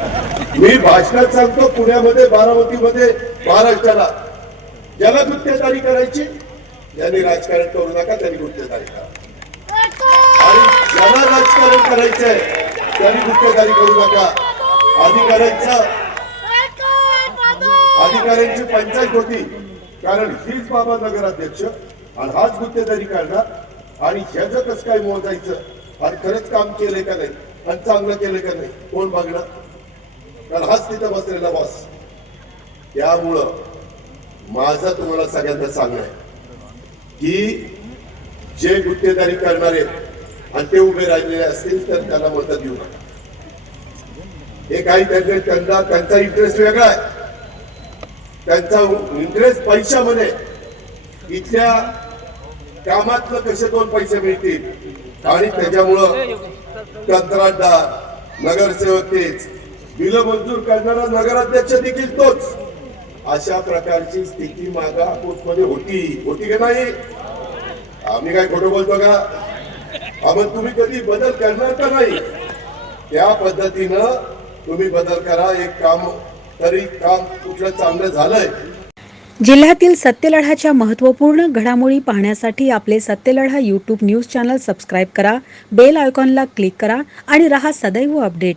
मी भाषणात सांगतो पुण्यामध्ये बारामतीमध्ये महाराष्ट्राला. ज्याला गुत्तेदारी करायची ज्यांनी राजकारण करू नका त्यांनी गुत्तेदारी करा. आणि ज्याला राजकारण करायचंय त्यांनी गुत्तेदारी करू नका. अधिकाऱ्यांचा अधिकाऱ्यांची पंचायत होती. कारण हीच बाबा नगराध्यक्ष आणि हाच गुत्तेदारी करणार. आणि ह्याचं कसं काय मोजायचं? आणि खरंच काम केलंय का नाही? आणि चांगलं केलंय का नाही? कोण बघणार? कारण हाच तिथं बसलेला बॉस त्यामुळं माझं तुम्हाला सगळ्यांना सांगणं आहे. की जे गुत्तेदारी करणारे आणि ते उभे राहिलेले असतील तर त्यांना मदत देऊ नका. हे काही त्यांचे त्यांना त्यांचा इंटरेस्ट वेगळा आहे. त्यांचा इंटरेस्ट पैशामध्ये इथल्या कामातलं कसे दोन पैसे मिळतील? आणि त्याच्यामुळं कंत्राटदार नगरसेवक तेच. बिलं मंजूर करणारा नगराध्यक्ष देखील तोच. अशा प्रकारची स्थिती मागा कोर्टमध्ये होती. होती का नाही? आम्ही काय खोटं बोलतो का? आपण तुम्ही कधी बदल करणार का नाही? त्या पद्धतीनं तुम्ही बदल करा. एक काम तरी काम कुठलं चांगलं झालंय? जिल्ह्यातील सत्यलढाच्या महत्त्वपूर्ण घडामोडी पाहण्यासाठी आपले Satyaladha YouTube news channel subscribe करा. बेल आयकॉनला क्लिक करा आणि रहा सदैव अपडेट